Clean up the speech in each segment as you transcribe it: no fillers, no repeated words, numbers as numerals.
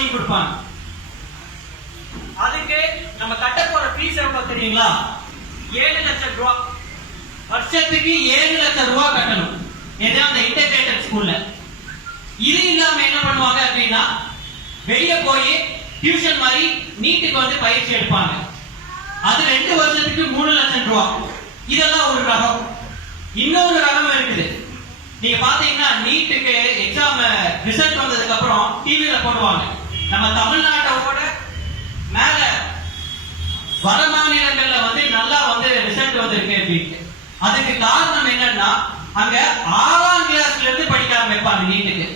Coaching கொடுப்பாங்க. அதுக்கு நம்ம கட்ட போற ஃபீஸ் எவ்வளவு தெரியுங்களா? 7 லட்சம் ரூபாய். வருஷத்துக்கு 7 லட்சம் ரூபாய் கட்டணும். இது அந்த இன்டகிரேட்டட் ஸ்கூல்ல. இது இல்லாம என்ன பண்ணுவாங்க அப்படின்னா, வெளியே போய் டியூஷன் மாதிரி நீட்டுக்கு வந்து பயிற்சி எடுப்பாங்க. அது 2 வருஷத்துக்கு 3 லட்சம் ரூபாய். இதெல்லாம் ஒரு ரகம். இன்னொரு ரகம் இருக்குது. நீங்க பாத்தீங்கன்னா நீட்டுக்கு எக்ஸாம் ரிசல்ட் வந்ததுக்கு அப்புறம் டிவில போடுவாங்க, நம்ம தமிழ்நாட்டோட மேல வட மாநிலங்கள்ல வந்து நல்லா வந்து ரிசல்ட் வந்திருக்கு அப்படின்னு. அதுக்கு காரணம் என்னன்னா, அங்க 6ஆம் கிளாஸ்ல இருந்து படிக்க ஆரம்பிப்பாங்க. நீட்டுக்கு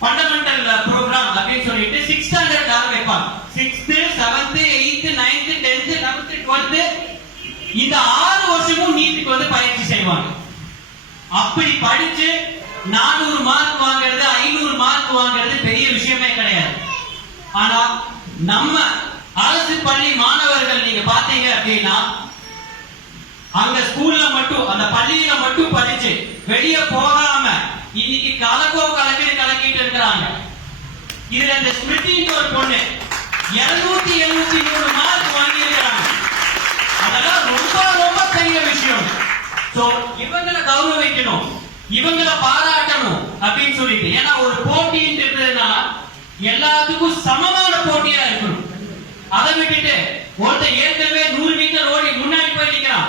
ஃபண்டமெண்டல் ப்ரோக்ராம் அப்படின்னு சொல்லிட்டு 6th ஸ்டாண்டர்ட் ஆரம்பிப்பாங்க. 6th 7th 8th 9th 10th 11th 12th இந்த 6 வருஷமும் நீட்டுக்கு வந்து பயிற்சி செய்வாங்க. அப்படி படிச்சு 400 மார்க் வாங்குறது 500 மார்க் வாங்குறது பெரிய விஷயமே கிடையாது. ஆனா நம்ம அரசு பள்ளி மாணவர்கள் நீங்க பாத்தீங்க அப்படின்னா, அங்க ஸ்கூல்ல மட்டும் அந்த பள்ளியில மட்டும் படிச்சு வெளியே போகாம இன்னைக்கு கலக்கிட்டு இருக்கிறாங்க. இதுல இந்த ஸ்மிருதின்னு ஒரு பொண்ணு 273 மார்க் வாங்கி இருக்கிறாங்க. அதெல்லாம் ரொம்ப ரொம்ப பெரிய விஷயம். சோ இவங்களை கௌரவிக்கணும், இவங்களை பாராட்டணும் அப்படின்னு சொல்லிட்டு. ஏன்னா ஒரு போட்டின்னு இருக்கிறதுனா எல்லாத்துக்கும் சமமான போட்டியா இருக்கணும். அதை விட்டுட்டு ஒருத்தர் ஏற்கனவே 100 மீட்டர் ஓடி முன்னாடி போய் நிக்கிறான்.